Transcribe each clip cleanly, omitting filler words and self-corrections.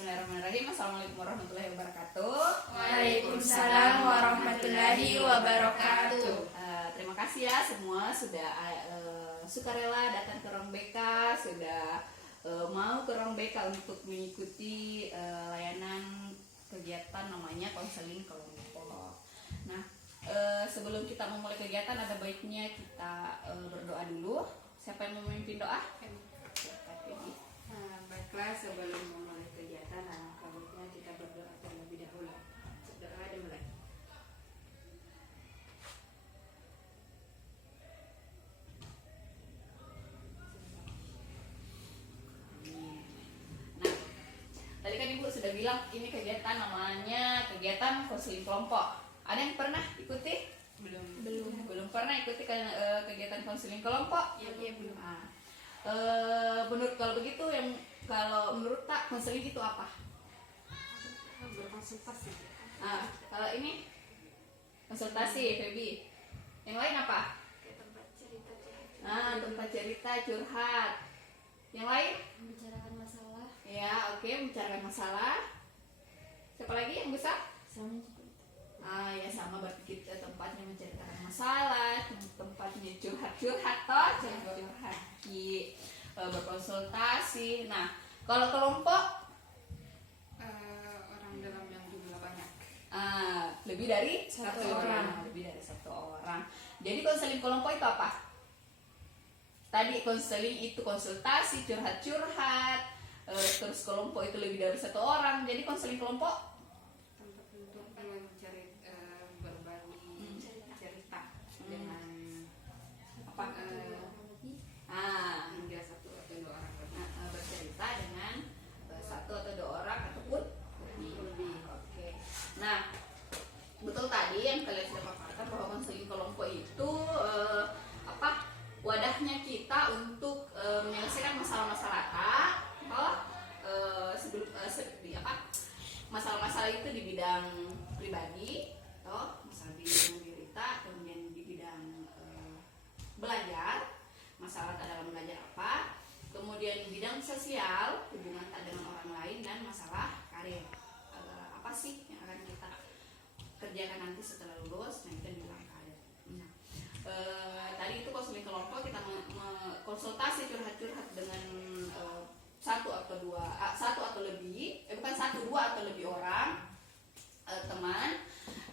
Bismillahirrahmanirrahim. Assalamualaikum warahmatullahi wabarakatuh. Waalaikumsalam warahmatullahi wabarakatuh. Terima kasih ya semua sudah sukarela datang ke Ruang BK, sudah mau ke Ruang BK untuk mengikuti layanan kegiatan namanya konseling kelompok. Nah, sebelum kita memulai kegiatan ada baiknya kita berdoa dulu. Siapa yang mau memimpin doa? Baiklah, sebelum memulai kegiatan, alangkah baiknya kita berdoa terlebih dahulu. Doa dimulai. Nah, tadi kan Ibu sudah bilang ini kegiatan namanya kegiatan konseling kelompok. Ada yang pernah ikuti? Belum pernah ikuti kegiatan konseling kelompok? Iya, belum. Menurut kalau begitu kalau menurut Tak konseling itu apa? Berkonsultasi. Kalau ini konsultasi, Feby. Yang lain apa? Tempat cerita curhat. Tempat cerita curhat. Yang lain? Membicarakan masalah. Ya, oke, membicarakan masalah. Siapa lagi yang bisa? Sama juga. Ya sama, berarti kita tempatnya menceritakan masalah, tempatnya curhat-curhat toh, curhat berkonsultasi. Nah, kalau kelompok Orang dalam yang jumlah banyak. Lebih dari Satu orang. Lebih dari satu orang. Jadi konseling kelompok itu apa? Tadi konseling itu konsultasi, curhat-curhat. Terus kelompok itu lebih dari satu orang. Jadi konseling kelompok Tempat untuk mencari berbagi cerita dengan apa? hingga satu atau dua orang Bercerita dengan satu atau dua orang ataupun lebih. Oke. Nah, betul tadi yang kalian sudah paparkan bahwa konseling kelompok itu wadahnya kita untuk menyelesaikan masalah-masalah masalah-masalah itu di bidang pribadi, masalah di bidang dirita, kemudian di bidang belajar, masalah dalam belajar apa, kemudian di bidang sosial, hubungan dengan orang lain, dan masalah karir. Apa sih yang akan kita kerjakan nanti setelah lulus? Nah, itu dibilang karir. Nah, tadi itu konseling kelompok, kita konsultasi curhat-curhat dengan satu atau lebih, bukan satu, dua atau lebih orang, teman.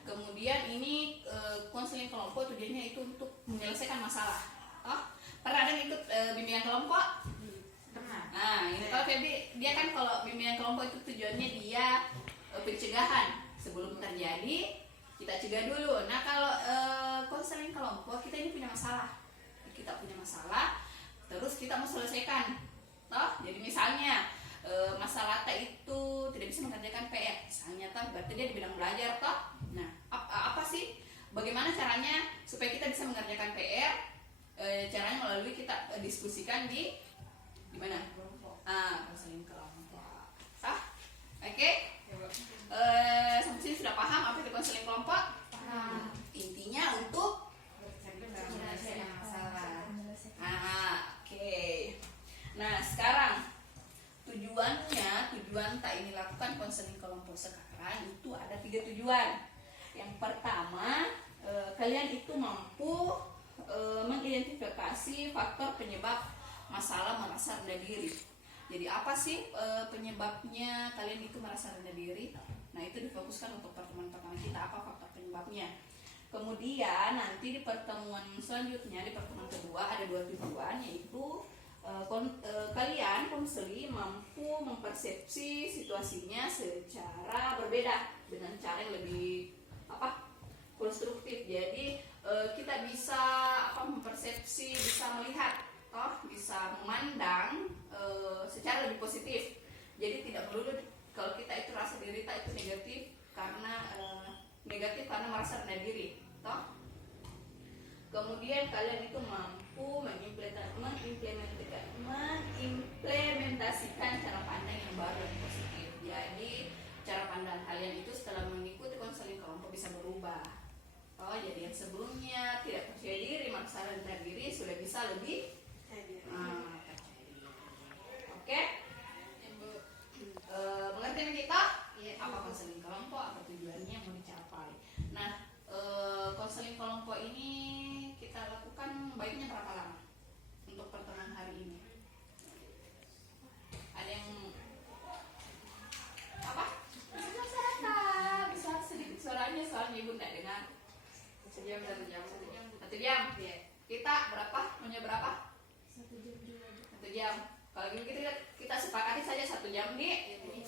Kemudian ini konseling kelompok tujuannya itu untuk menyelesaikan masalah. Pernah ada yang ikut bimbingan kelompok? Pernah. Nah, ini kalau Feby, dia kan kalau bimbingan kelompok itu tujuannya dia pencegahan sebelum terjadi, kita cegah dulu. Nah, kalau konseling kelompok, kita ini punya masalah, terus kita mau selesaikan. Jadi misalnya masalah itu tidak bisa mengerjakan PR, misalnya berarti dia di bidang belajar Nah, apa sih? Bagaimana caranya supaya kita bisa mengerjakan PR? Caranya melalui kita diskusikan di mana? Konseling kelompok. Oke? Sampai sini sudah paham apa itu konseling kelompok? Paham. Intinya untuk Menyelesaikan masalah. Oke. Nah, sekarang tujuan Tak ini lakukan konseling kelompok sekarang itu ada 3 tujuan. Yang pertama, kalian itu mampu mengidentifikasi faktor penyebab masalah merasa rendah diri. Jadi apa sih penyebabnya kalian itu merasa rendah diri? Nah, itu difokuskan untuk pertemuan pertama kita, apa faktor penyebabnya. Kemudian nanti di pertemuan selanjutnya, di pertemuan kedua ada 2 tujuan, yaitu kalian konseling mampu mempersepsi situasinya secara berbeda dengan cara yang lebih konstruktif. Jadi kita bisa mempersepsi, bisa melihat, bisa memandang secara lebih positif. Jadi tidak melulu kalau kita itu rasa derita itu negatif karena merasa rendah diri. Kemudian kalian itu mampu mengimplementasikan cara pandang yang baru dan positif. Jadi cara pandang kalian itu setelah mengikuti konseling kelompok bisa berubah. Jadi yang sebelumnya tidak percaya diri, merasa rendah diri, sudah bisa lebih percaya diri. Oke? Mengerti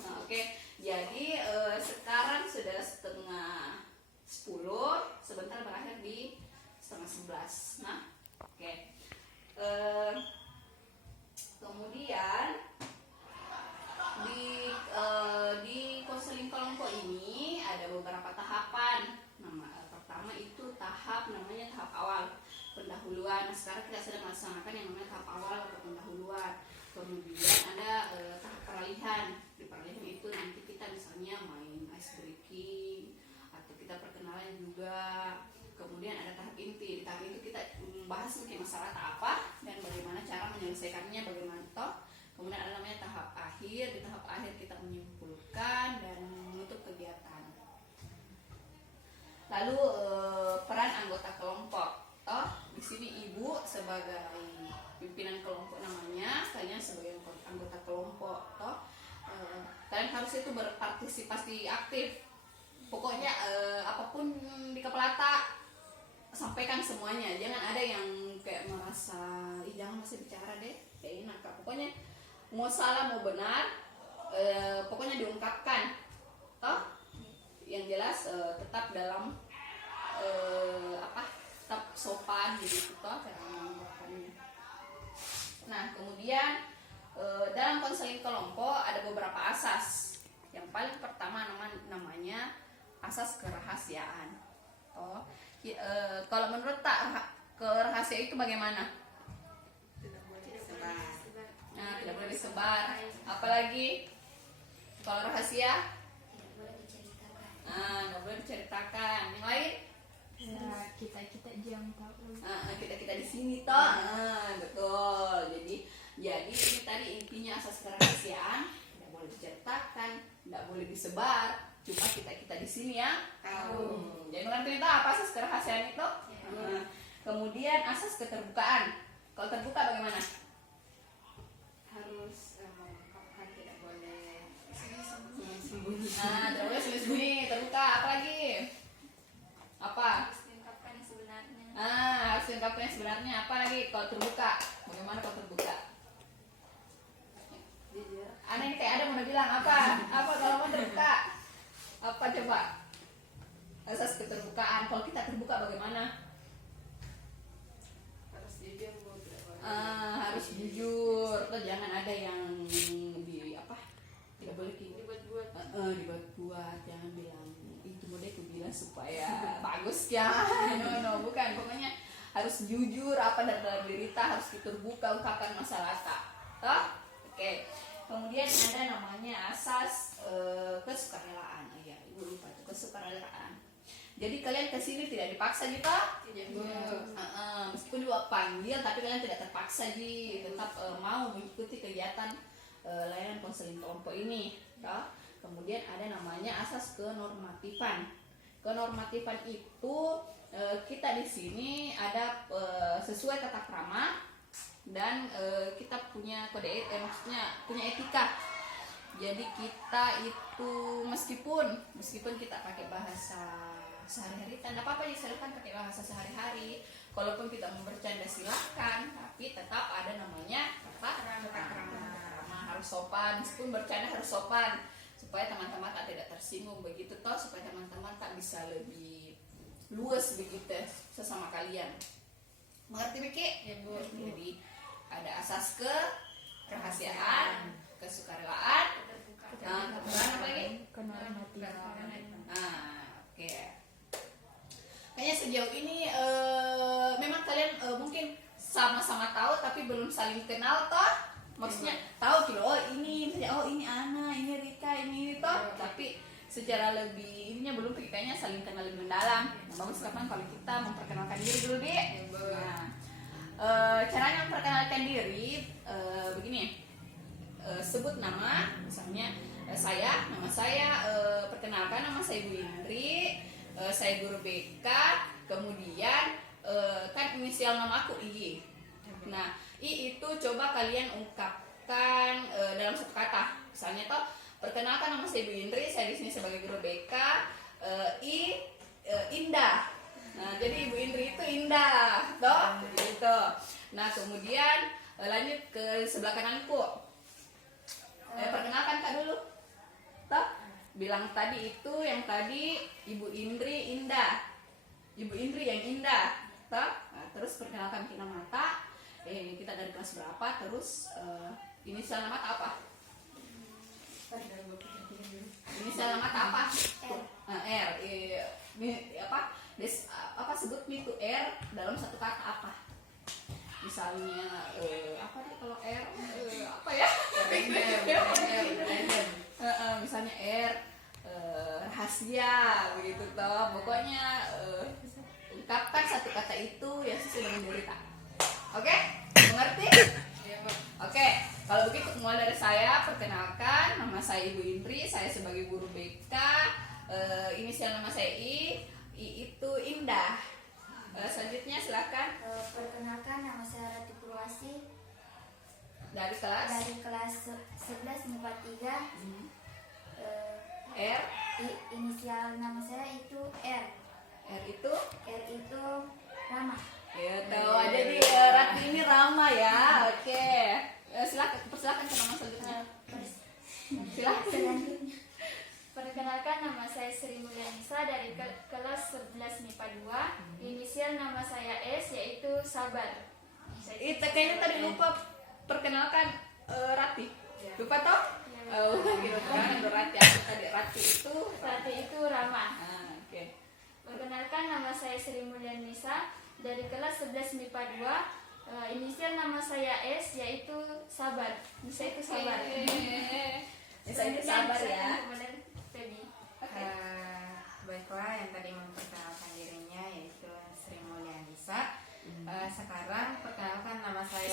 Nah, oke. Jadi sekarang sudah setengah 10, sebentar berakhir di setengah 11. Nah, oke. Kemudian di konseling kelompok ini ada beberapa tahapan. Pertama itu namanya tahap awal, pendahuluan. Nah, sekarang kita sedang melaksanakan yang namanya tahap awal atau pendahuluan. Kemudian ada tahap peralihan. Di peralihan itu nanti kita misalnya main ice breaking atau kita perkenalan juga. Kemudian ada tahap inti. Di tahap itu kita membahas mungkin masalah apa dan bagaimana cara menyelesaikannya, bagaimana toh. Kemudian ada namanya tahap akhir. Di tahap akhir kita menyimpulkan dan menutup kegiatan. Lalu peran anggota kelompok. Di sini ibu sebagai pimpinan kelompok namanya, kalian sebagai anggota kelompok. Kalian harus itu berpartisipasi aktif. Pokoknya apapun di kepala sampaikan semuanya. Jangan ada yang kayak merasa jangan masih bicara deh, kayak enak. Pokoknya mau salah mau benar, pokoknya diungkapkan. Yang jelas tetap dalam tetap sopan gitu cara mengungkapkannya. Nah, kemudian dalam konseling kelompok ada beberapa asas. Yang paling pertama namanya asas kerahasiaan. Kalau menurut kerahasiaan itu bagaimana? Tidak boleh disebar. Nah, tidak boleh disebar. Apalagi kalau rahasia? Tidak boleh diceritakan. Nggak boleh diceritakan. Yang lain? Kita yang tahu. Kita di sini toh. Betul. Jadi ini tadi intinya asas kerahasiaan. Tidak boleh diceritakan, tidak boleh disebar. Cuma kita di sini ya tahu. Jadi mengerti itu apa asas kerahasiaan itu? Kemudian asas keterbukaan. Kalau terbuka bagaimana? Harus mengungkapkan, tidak boleh sembunyi. Tidak boleh sembunyi, terbuka. Apa lagi? Apa? Harus diungkapkan yang sebenarnya. Harus diungkapkan yang sebenarnya. Apa lagi kalau terbuka? Bagaimana kalau terbuka? Jujur. Aneh ini kayak ada mau bilang apa? Apa kalau mau terbuka? Apa coba? Asas keterbukaan. Kalau kita terbuka bagaimana? Harus jujur, Bu. Tidak boleh. Harus jujur. Atau jangan ada yang tidak boleh Dibuat-buat. dibuat-buat. Jangan bilang itu mau deh bilang supaya bagus ya. No, bukan. Pokoknya harus jujur apa dalam diri kita, harus terbuka, ungkapkan masalah tak. Oke. Kemudian ada namanya asas kesukarelaan. Ibu lupa itu kesukarelaan. Jadi kalian kesini tidak dipaksa gitu. Meskipun juga panggil, tapi kalian tidak terpaksa tetap mau mengikuti kegiatan layanan konseling kelompok ini. Kemudian ada namanya asas kenormatifan. Kenormatifan itu kita di sini ada sesuai tata krama dan kita punya kode maksudnya punya etika. Jadi kita itu meskipun kita pakai bahasa sehari-hari, tidak apa-apa ya, silakan pakai bahasa sehari-hari. Kalaupun kita mau bercanda silakan, tapi tetap ada namanya tata krama. Harus sopan, meskipun bercanda harus sopan supaya teman-teman tidak tersinggung begitu toh, supaya teman-teman bisa lebih luas begitu sesama kalian. Mengerti Biki? Ya, Bu. Jadi ada asas kerahasiaan, kesukarelaan, keterbukaan apa lagi? Kenormatifan. Oke. Kayaknya sejauh ini memang kalian mungkin sama-sama tahu tapi belum saling kenal toh. Maksudnya tahu gitu, ini Ana, ini Rika, ini toh. Tapi secara lebih ininya belum, kayaknya saling kenal lebih mendalam. Bagus kapan kalau kita memperkenalkan diri dulu deh. Caranya memperkenalkan diri begini. Sebut nama, misalnya nama saya perkenalkan, nama saya Bu Indri, saya guru BK, kemudian kan inisial nama aku I. Nah, I itu coba kalian ungkapkan dalam satu kata. Misalnya toh, perkenalkan nama saya Bu Indri, saya di sini sebagai guru BK, indah. Nah, jadi Ibu Indri itu indah, toh, gitu. Nah, kemudian lanjut ke sebelah kananku. Perkenalkan Kak dulu. bilang tadi itu yang tadi Ibu Indri Indah. Ibu Indri yang indah. Toh? Nah, terus perkenalkan kita Mata. Kita dari kelas berapa? Terus inisial nama apa? Inisial nama apa? R. R. Apa sebut itu R dalam satu kata apa? Misalnya apa nih kalau R apa ya? Misalnya R rahasia begitu toh. Pokoknya ungkapkan satu kata itu yang sesuai dengan derita. Oke? Mengerti? Oke, kalau begitu mulai dari saya, perkenalkan nama saya Ibu Indri, saya sebagai guru BK, inisial nama saya I itu Indah. Selanjutnya silakan. Perkenalkan, nama saya Rati Purwasi Dari kelas kelas 11 MIPA 3. R. Inisial nama saya itu R. R itu R itu Rama. ya tahu aja nih Rati ini Rama ya. Oke. Silakan ke nama selanjutnya. Silakan. Selanjutnya, perkenalkan, nama saya Sri Mulyanisa dari kelas 11 MIPA 2. Inisial nama saya S, yaitu Sabar. Itu kayaknya tadi lupa perkenalkan Rati. Lupa toh? Oh, gitu kan Rati. Aku tadi Rati itu. Rati itu Rama. Oke. Perkenalkan, nama saya Sri Mulyanisa dari kelas 11 MIPA 2. Inisial nama saya S, yaitu Sabar. Saya itu Sabar. Saya itu sabar ya. Kemudian Feby. Baiklah, yang tadi memperkenalkan dirinya yaitu Sri Mulyanisa. Sekarang perkenalkan nama saya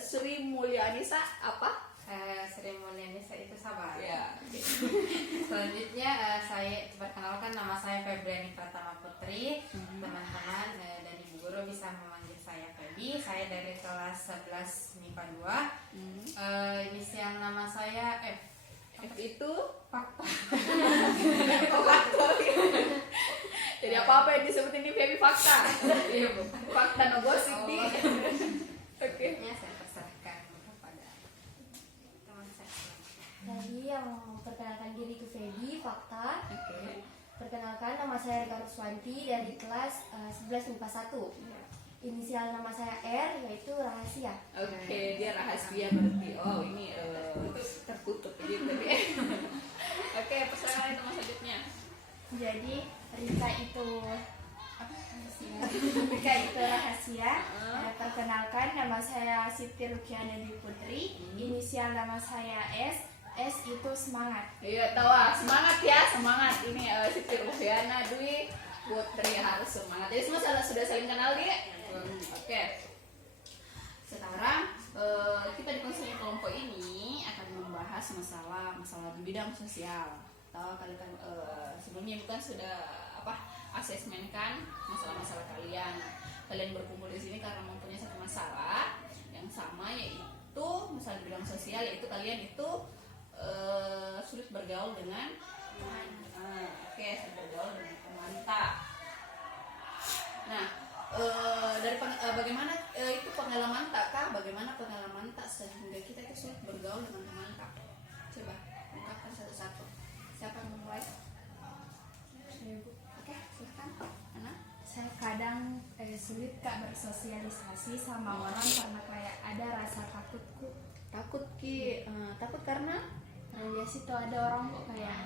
Sri Mulyanisa apa? Sri Mulyanisa itu sabar. Ya. Selanjutnya saya perkenalkan, nama saya Febriani Pratama Putri. Teman-teman dan ibu guru bisa memanggil saya Feby. Saya dari kelas 11 MIPA 2. Inisial nama saya F. F itu Fakta. jadi apa yang disebutin di Feby fakta. Iya, Bu. Fakta no gosip di. Oke. Ya, saya persilahkan kepada teman saya. Tadi yang memperkenalkan diri itu Feby, fakta. Oke. Perkenalkan, nama saya Rika Ruswanti dari kelas 11 MIPA 1. Inisial nama saya R, yaitu Rahasia. Oke, dia rahasia berarti. Oh, ini tertutup gitu. Oke, persilakan teman selanjutnya. Jadi Rika itu Rika itu rahasia. Perkenalkan, nama saya Siti Rukiana Dwi Putri. Inisial nama saya S. S itu semangat. Iya, tahu semangat ya, semangat. Ini Siti Ruhiana Dwi Putri harus semangat. Jadi semua sudah saling kenal dia. Oke. Sekarang kita di konseling kelompok ini akan membahas masalah di bidang sosial. Tahu kalian sebelumnya bukan sudah asesmen kan masalah-masalah kalian. Kalian berkumpul di sini karena mempunyai satu masalah yang sama, yaitu masalah di bidang sosial, yaitu kalian itu sulit bergaul dengan sulit bergaul dengan teman. Nah, bagaimana itu pengalaman tak kah? Bagaimana pengalaman tak sehingga kita itu sulit bergaul dengan teman kah? Coba ungkapkan satu-satu. Siapa yang memulai? Oke, silakan. Ana? Saya kadang sulit Kak bersosialisasi sama orang karena kayak ada rasa takutku. Takut Ki. Takut karena Biasa tuh ada orang kok kayak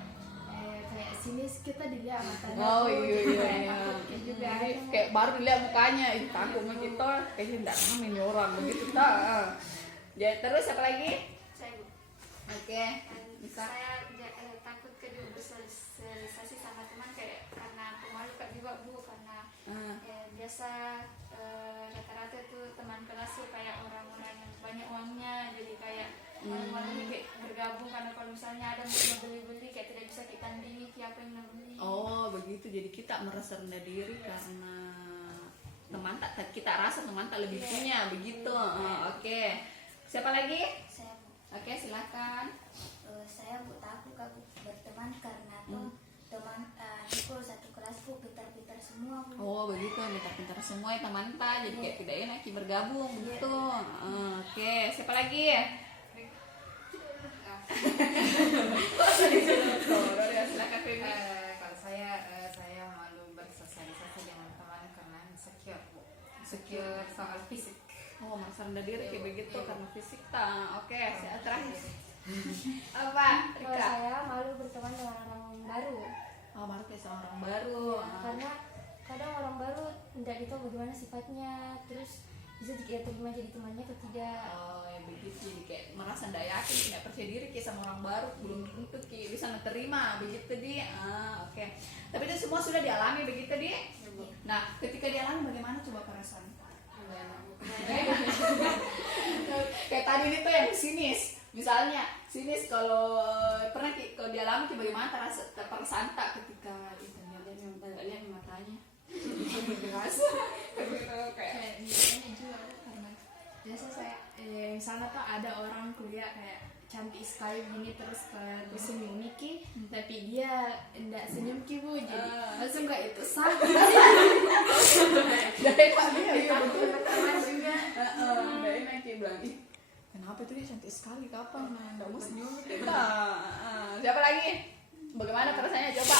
sini kita dilihat matanya. oh kayak iya. takut juga. Jadi kayak baru dilihat mukanya, takut sama kita kayaknya tidak ini orang begitu tak. Ya terus apa lagi? Saya Oke, bisa. saya takut kedua bersosialisasi sama teman kayak karena pemalu Kak juga Bu, karena biasa rata-rata tuh teman kelas tuh kayak orang-orang yang banyak uangnya, jadi kayak malu-malu kayak bergabung karena kalau misalnya ada mau beli-beli kayak tidak bisa kita tandingi siapa yang mau beli. Oh begitu, jadi kita merasa rendah diri karena teman tak kita rasa teman tak lebih punya begitu. Oke. Siapa lagi? Saya Bu. Oke, silakan. Saya Bu takut Kak Bu berteman karena tuh teman aku satu kelasku pintar-pintar semua Bu. Oh begitu, pintar-pintar semua ya teman tak, jadi kayak tidak enak bergabung begitu. Oke, siapa lagi? rendah diri kayak begitu karena fisik ta. Oke, saya terakhir. Apa? Kalau Rika? saya malu berteman dengan orang baru. Oh, baru kayak sama orang baru. Karena kadang orang baru tidak tahu bagaimana sifatnya, terus bisa terima jadi temannya atau tidak. Oh, ya begitu. Jadi kayak merasa tidak yakin, tidak percaya diri kayak sama orang baru, belum tentu kayak bisa menerima begitu dia. Oke. Tapi itu semua sudah dialami begitu dia. Nah, ketika dialami bagaimana coba perasaan? Kayak tadi itu yang sinis. Misalnya sinis kalau pernah kalau dialami kayak bagaimana perasaan tak ketika itu lihat matanya. Dirasa kayak biasanya juga karena biasa saya misalnya tuh ada orang kuliah kayak cantik sekali gini terus ke senyum Miki tapi dia enggak senyum ki bu jadi langsung gak itu sakit dari tadi ya betul. teman juga Dari nanti bilang ih kenapa itu dia cantik sekali kapan nggak mau senyum kita. Siapa lagi? Bagaimana perasaannya coba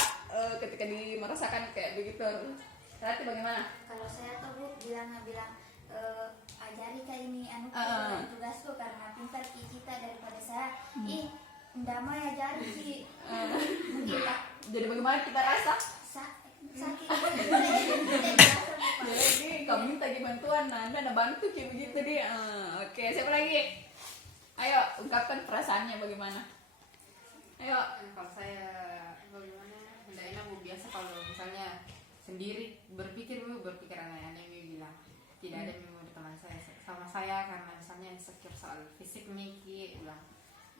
ketika merasakan kayak begitu? Berarti bagaimana? Kalau saya tuh Bu bilang ajari kak ini anu tugasku karena pintar ki kita daripada saya ndak mau ajari ki mungkin tak Jadi bagaimana kita rasa? sakit Jadi kamu minta bantuan, Anda bantu kayak begitu dia. Oke, siapa lagi? Ayo ungkapkan perasaannya bagaimana? Ayo. Kalau saya bagaimana? Tidak enak bu, biasa kalau misalnya sendiri berpikir aneh-aneh bilang tidak ada memang teman saya sama saya karena misalnya insecure soal fisik Miki ulang.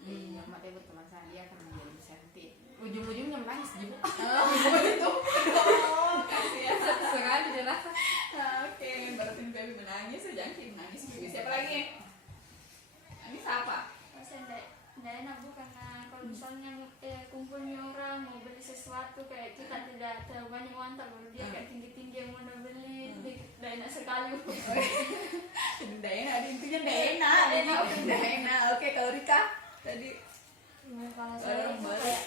Yang dia berteman sama dia karena dia lebih cantik. Ujung-ujungnya menangis juga. Begitu. Oh, kasih ya. Sekali dia rasa. Oke, berarti baby menangis, jangan menangis. Siapa lagi? Ini siapa? Saya nggak enak Bu karena kalau misalnya kumpulnya orang mau beli sesuatu kayak kita tidak terlalu banyak uang tak baru dia kayak tinggi-tinggi yang mau beli nggak enak sekali Bu. Tidak enak, intinya tidak enak. Oke, kalau Rika tadi Kalau saya itu kayak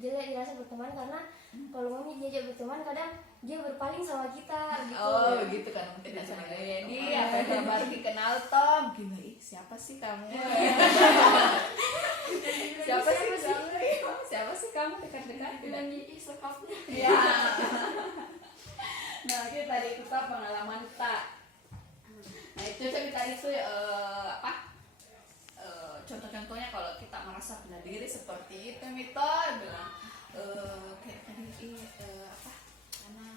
jelek dirasa berteman karena kalau mami diajak berteman kadang dia berpaling sama kita gitu. oh begitu kan mungkin dasarnya jadi apa yang baru dikenal Tom gimana siapa sih kamu siapa sih kamu dekat-dekat Bilang ih sekapnya. ya nah kita tadi itu pengalaman tak nah itu cerita itu contoh-contohnya kalau kita merasa bela diri seperti itu Mito bilang kayak tadi karena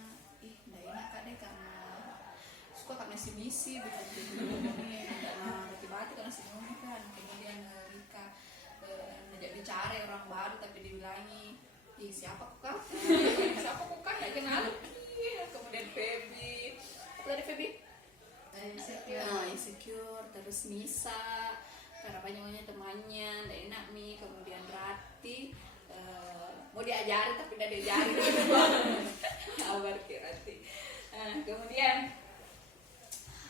nggak enak kan deh karena suka karena misi karena hati-hati karena senyum kan kemudian Rika ngajak dicari orang baru tapi dibilangi siapa kok kan nggak kenal kemudian Feby apa tadi Feby insecure terus Nisa karena banyaknya temannya nggak enak nih kemudian Rati mau diajari tapi udah diajari kabar Rati kemudian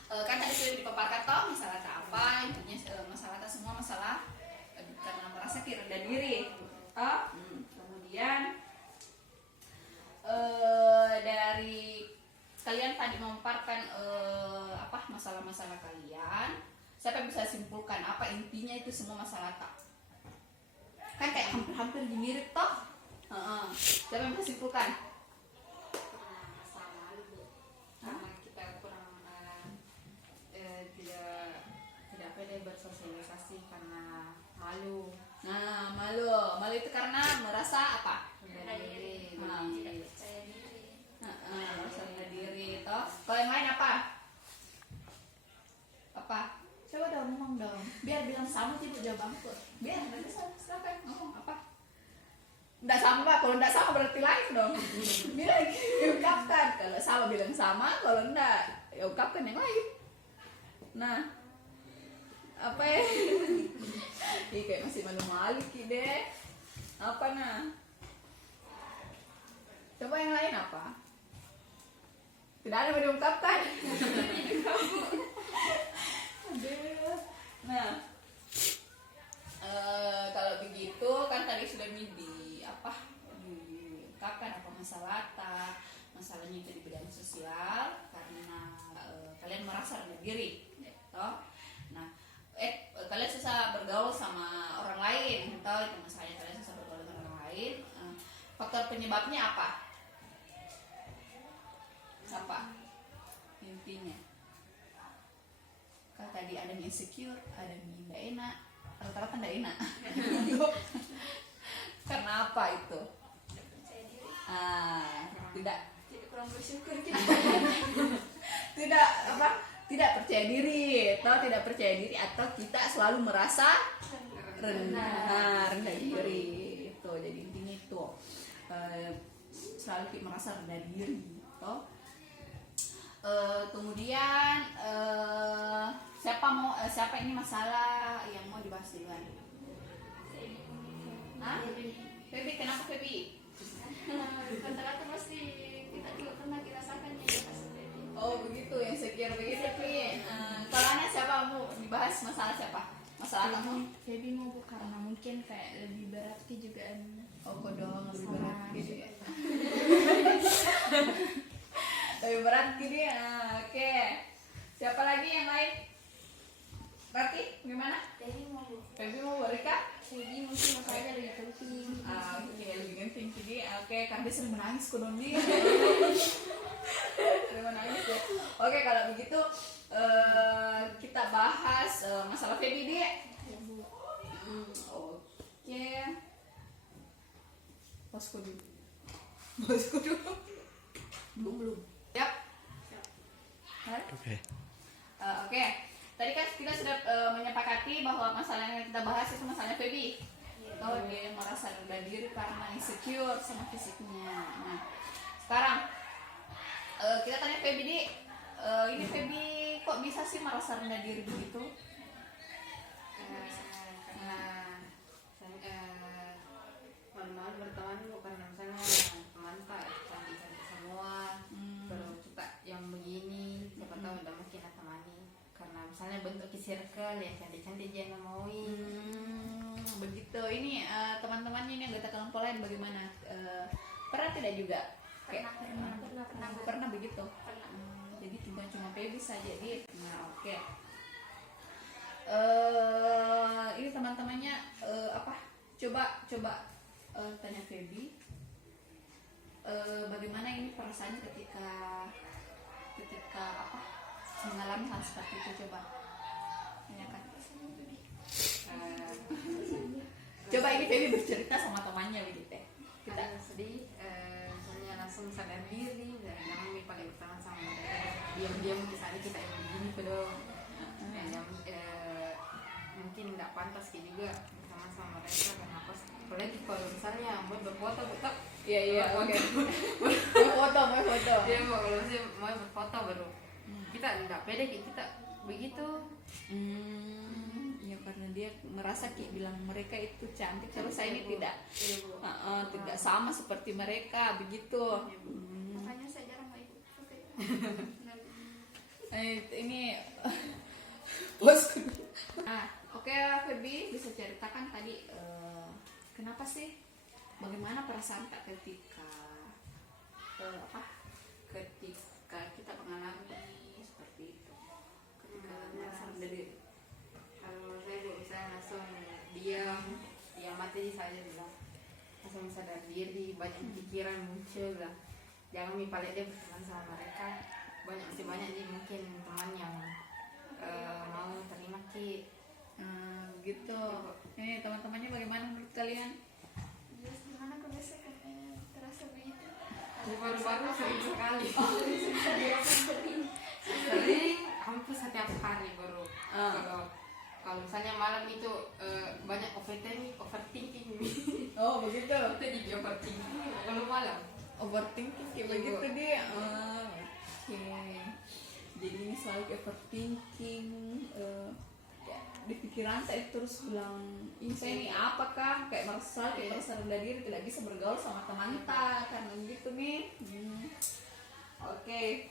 kan tadi sudah dipaparkan toh masalah apa intinya masalah semua masalah karena merasa rendah diri kemudian dari kalian tadi memaparkan masalah-masalah kalian siapa yang bisa simpulkan apa intinya itu semua masalah tak kan kayak hampir mirip toh siapa yang bisa simpulkan Masa malu bu karena kita kurang tidak pede bersosialisasi karena malu. nah malu itu karena merasa apa Rendah diri. Tidak percaya diri. merasa rendah diri toh kalau yang lain apa coba dong ngomong dong biar bilang sama sih jawab aku biar nanti siapa ngomong apa nggak sama kalau nggak sama berarti lain dong bilang diungkapkan kalau sama bilang sama kalau enggak ya ungkapkan yang lain nah apa ya kayak masih malu-malu deh apa nah coba yang lain apa tidak ada yang diungkapkan nah kalau begitu kan tadi sudah diungkapkan apa masalahnya itu di bidang sosial karena kalian merasa rendah diri toh. Nah, kalian susah bergaul sama orang lain, toh itu masalahnya, kalian susah bergaul dengan orang lain. Faktor penyebabnya apa? Intinya kan tadi ada yang insecure, ada yang tidak enak, rata-rata tidak enak. Karena apa itu? Tidak kurang bersyukur gitu. tidak percaya diri, atau kita selalu merasa rendah diri. Itu jadi intinya itu, selalu merasa rendah diri, toh. Kemudian siapa ini masalah yang mau dibahas duluan? Feby, kenapa Feby? Rata-rata pasti kita juga pernah dirasakan ya Feby. Oh begitu, yang sekir begitu Feby. Kalau Ana siapa mau dibahas masalah siapa? Masalah kamu? Feby mau karena mungkin kayak lebih berat juga. Oh kodong lebih berat gitu ya. Lebih berat gitu ya. Oke. Siapa lagi yang lain? Rati, gimana? Feby mau Rika? Jadi mungkin masalahnya lebih penting. Oke, lebih penting jadi oke, karena dia sering menangis kodong dia. Sering menangis ya. Oke, kalau begitu kita bahas masalah Feby dia. Oke. Bosku dulu. Belum. Siap. Oke. Tadi kan kita sudah menyepakati bahwa masalah yang kita bahas itu masalahnya Feby. Tahu dia merasa rendah diri karena insecure sama fisiknya. Nah, sekarang kita tanya Feby ini Feby kok bisa sih merasa rendah diri begitu? Karena malu-malu berteman karena misalnya teman tak cantik-cantik semua, terus kita yang begini siapa tahu udah mungkin temani karena misalnya bentuk circle yang cantik-cantik dia nggak mauin. Begitu. Ini teman-temannya ini anggota kelompok lain bagaimana? Pernah tidak juga? Pernah begitu. Jadi tidak cuma Feby saja dia. Nah, oke. Ini teman-temannya coba tanya Feby. Bagaimana ini perasaannya ketika mengalami hal seperti itu, coba tanyakan. Coba ini Feby bercerita sama temannya begitu. Kita sedih, misalnya langsung sadar diri dan jangan paling berteman sama mereka. Diam-diam misalnya kita yang begini pedong. Mungkin nggak pantas juga berteman sama mereka karena apalagi kalau misalnya mau berfoto betul. Iya, oke. Mau foto. Dia kalau mau berfoto baru kita nggak pede kita begitu. Ya karena dia merasa bilang mereka itu cantik, terus saya ini tidak sama seperti mereka begitu. Makanya saya jarang mau ikut foto. Ini bosku. Oke, Feby bisa ceritakan tadi kenapa sih, bagaimana perasaan Kak ketika kita mengalami seperti itu, ketika merasa rendah diri? Kalau saya bisa langsung diam mati saja bilang langsung sadar diri, banyak pikiran muncul lah, jangan mipalek dia berteman sama mereka, masih banyak nih mungkin teman yang mau terima Gitu. Ini teman-temannya bagaimana menurut kalian? Gimana kok bisa terasa begitu? baru-baru sering sekali sering hampir setiap hari baru. Kalau misalnya malam itu banyak overthinking. Oh begitu. Itu jadi overthinking kalau malam. Overthinking kayak begitu dia. Oke. Jadi ini selalu overthinking. Di pikiran saya terus bilang, ini saya ini apakah kayak merasa rendah diri, tidak bisa bergaul sama teman tak karena begitu nih. Oke.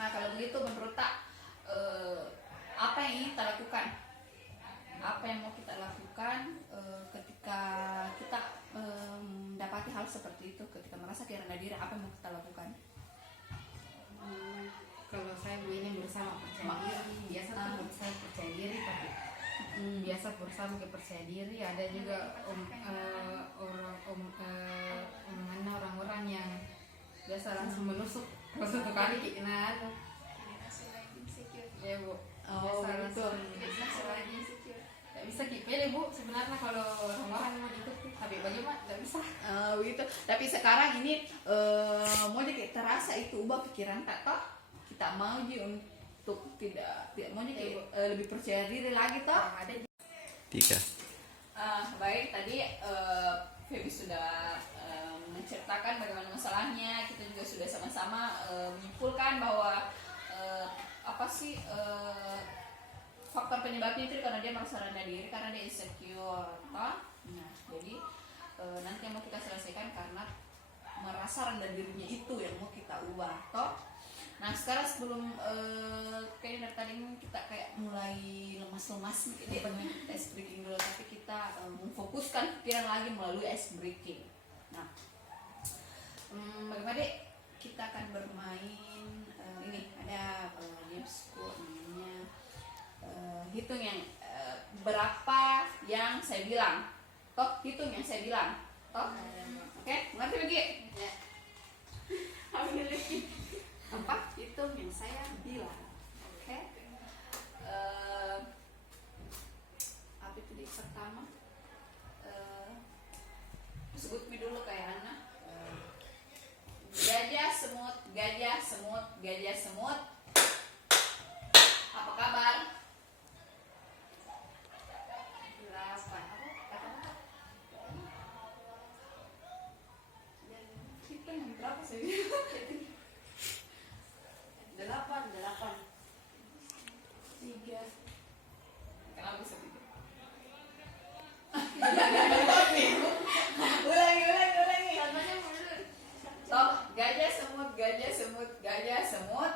Nah kalau begitu menurut tak apa yang ingin kita lakukan? Apa yang mau kita lakukan ketika kita mendapati hal seperti itu, ketika merasa rendah diri, apa yang mau kita lakukan? Kalau saya begini bersama percaya diri biasa berusaha mungkin percaya diri, ada juga orang-orang yang biasa langsung menusuk kalau satu kali kena insecure. ya bu. Oh, Biasa gitu. langsung Lagi insecure. nggak bisa pede bu sebenarnya kalau orang-orang mau ikut, tapi bagaimana nggak bisa. Begitu. Tapi sekarang ini mau kayak terasa itu ubah pikiran tak toh kita mau untuk tidak mau kayak lebih percaya diri lagi toh. Ada 3. Baik, tadi Feby sudah menceritakan bagaimana masalahnya. Kita juga sudah sama-sama menyimpulkan bahwa apa sih faktor penyebabnya itu karena dia merasa rendah diri, karena dia insecure toh. Nah, jadi nanti yang mau kita selesaikan karena merasa rendah dirinya itu yang mau kita ubah toh. Nah sekarang sebelum kayaknya dari tadi kita kayak mulai lemas-lemas jadi kita ice breaking dulu, tapi kita memfokuskan pikiran lagi melalui ice breaking. Nah bagaimana dek kita akan bermain ini ada gamesku namanya hitung yang berapa yang saya bilang toh, hitung yang saya bilang toh. Oke, ngerti lagi? Ya. Ambil lagi. Apa? Hitung yang saya bilang. Oke. Apa itu di pertama? Sebut dulu kayak Ana. Gajah semut, gajah semut, gajah semut. Apa kabar? 8. Apa? Hitung yang berapa sih? 8. 3. Kenapa bisa 3? Ulangi. Contohnya mundur. Toh, gajah semut, gajah semut, gajah semut.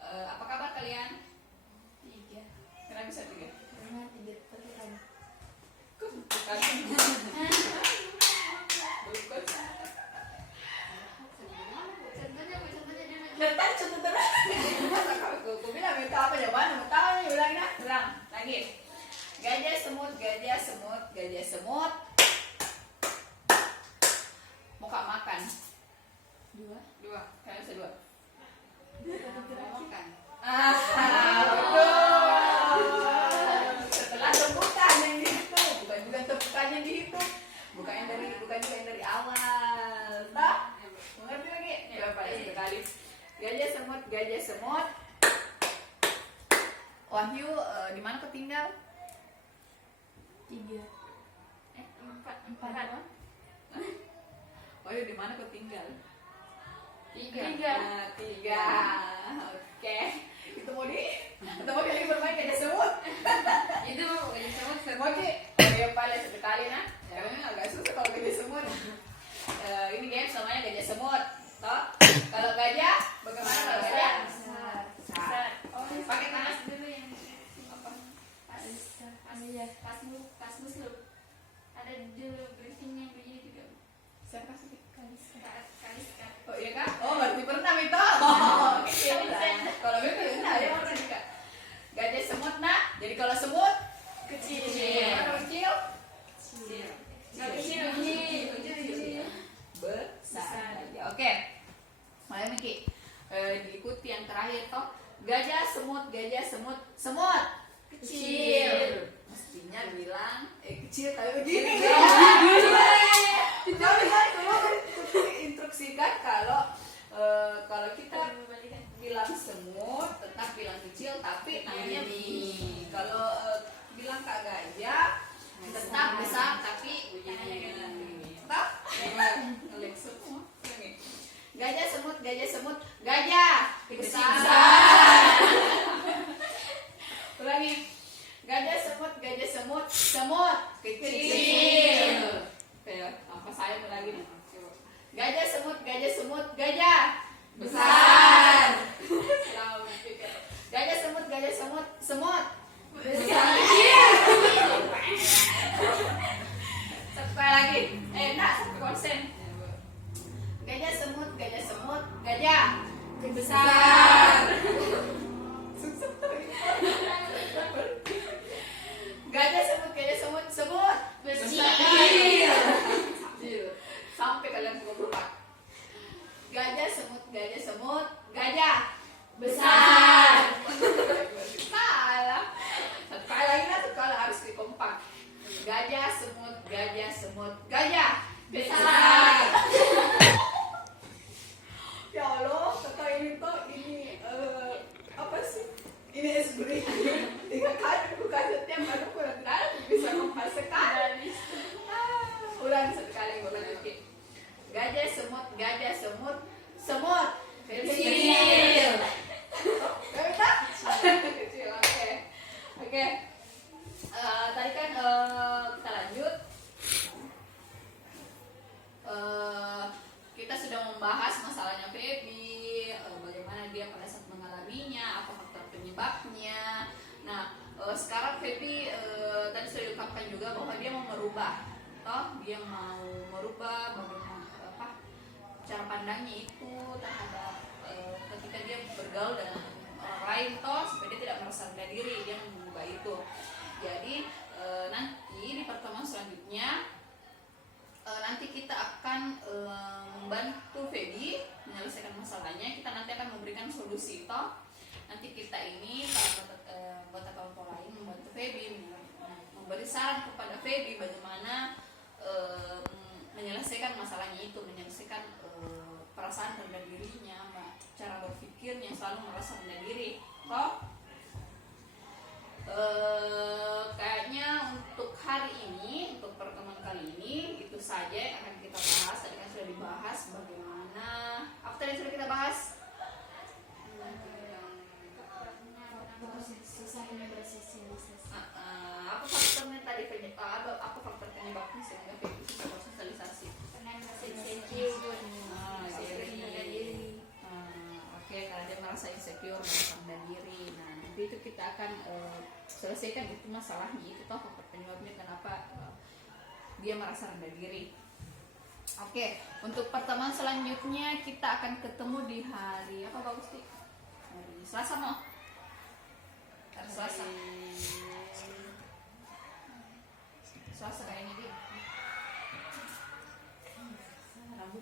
Apa kabar kalian? 3. Kenapa bisa 3? Karena 3 tekan. Bukan. Bukan. Contohnya dulu. Letak contoh terus. Aku bilang minta apa jawaban? Mau tahu nih, ulang lagi. Gajah semut, gajah semut, gajah semut. Mau kak makan? 2. Kalian bisa 2. Mau makan? Betul. Setelah tepukan yang dihitung, bukan tepukan yang dihitung, bukan juga yang dari awal. Toh? Mengerti lagi? Berapa sekali? Gajah semut. Wahyu, di mana kau tinggal? 3. 4. Wahyu, di mana kau tinggal? 3. 3. Oke. Itu mau lagi bermain gajah semut. Itu gajah semut Oke. Ya paling sekali nah. Karena agak susah kalau gajah semut. Ini game namanya gajah semut. Toh? Kalau gajah, bagaimana kalau gajah? Besar. Oh, Pakai tangan. dulu yang Apa? pas muslim. Ada dulu briefingnya begini juga. Siapa sih? Kali sekali. Oh iya kak? Oh berarti pernah itu. Kecil lah. Kalau gue pernah ya pernah juga. Gajah semut nah. Jadi kalau semut kecil. Kalau kecil? Kecil. Besar. Ya, oke. Mulai Miki. Diikuti yang terakhir toh. Gajah semut, semut kecil. Mestinya bilang kecil tapi begini. Instruksikan kalau kita bilang semut tetap bilang kecil tapi namanya mini. Kalau bilang kak gajah tetap besar tapi tangannya gini. Tetap ngelik semua. Gajah semut, gajah besar. Ulangi. Gajah semut, semut kecil. Apa saya lagi nih? Gajah semut, gajah besar. Gajah semut, semut besar. Sekali lagi. Enggak, konsen. Gajah semut, gajah besar. Susah. Gajah, semut, gajah, semut, gajah. Besar. Ya Allah, kakak ini tuh ini apa sih? Ini SBD. Tiga kali aku kasih tiap kali kurang tahu bisa kompas sekali. Ulang sekali ulang lagi. Gajah, semut, semut. Kecil. Gak bisa? Kecil, oke. Oke. Tadi kan kita lanjut. Kita sudah membahas masalahnya Feby, bagaimana dia pada saat mengalaminya, apa faktor penyebabnya. Nah, sekarang Feby tadi sudah diungkapkan juga bahwa dia mau merubah, dia mau merubah bagaimana cara pandangnya itu terhadap ketika dia bergaul dengan orang lain, supaya dia tidak merasa rendah diri, dia mengubah itu. Jadi nanti di pertemuan selanjutnya nanti kita akan membantu Feby menyelesaikan masalahnya. Kita nanti akan memberikan solusi nanti kita ini para anggota kelompok lain membantu Feby, memberi saran kepada Feby bagaimana menyelesaikan masalahnya itu, menyelesaikan perasaan rendah dirinya, cara berpikirnya selalu merasa rendah diri. Kayaknya untuk hari ini, untuk pertemuan kali ini itu saja yang akan kita bahas. Tadi kan sudah dibahas bagaimana apa tadi sudah kita bahas susahnya bersosialisasi. apa faktornya tadi apa faktor penyebabnya sehingga Feby bisa bersosialisasi. Karena merasa insecure. Oke, karena dia merasa insecure, merasa rendah diri. Nah, nanti itu kita akan selesaikan itu masalahnya itu faktor penyebabnya kenapa dia merasa rendah diri. Oke, untuk pertemuan selanjutnya kita akan ketemu di hari apa bagus sih? Hari Selasa mau? Hari Selasa. Selasa kayaknya dia. Rabu,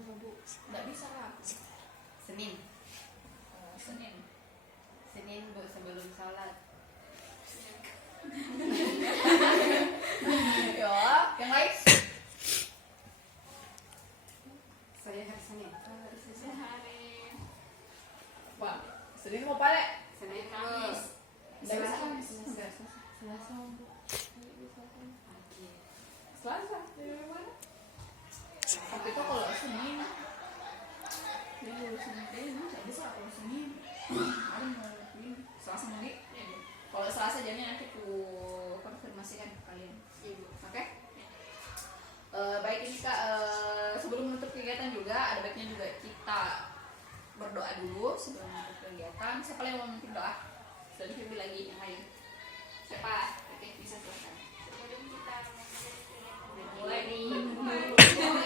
nggak bisa Rabu. Senin Bu sebelum sholat. Ya, yang lain? Saya hari Senin. Sehari Wah, Senin mau pale? Senin Kamis. Nggak bisa Kamis. Selasa Bu. pagi. Selasa, dari mana? Tapi itu kalau Senin, dia kalau Senin, nggak bisa kalau Senin. Ada mau ini Selasa nanti. Kalau Selasa jamnya nanti ku konfirmasikan ke kalian. Oke? Baik ini Kak, sebelum menutup kegiatan juga ada baiknya juga kita berdoa dulu sebelum menutup kegiatan. Siapa yang mau memimpin doa? Sudah Feby lagi yang lain. Siapa? Oke, bisa silakan. sebelum kita memulai kegiatan Mulai nih.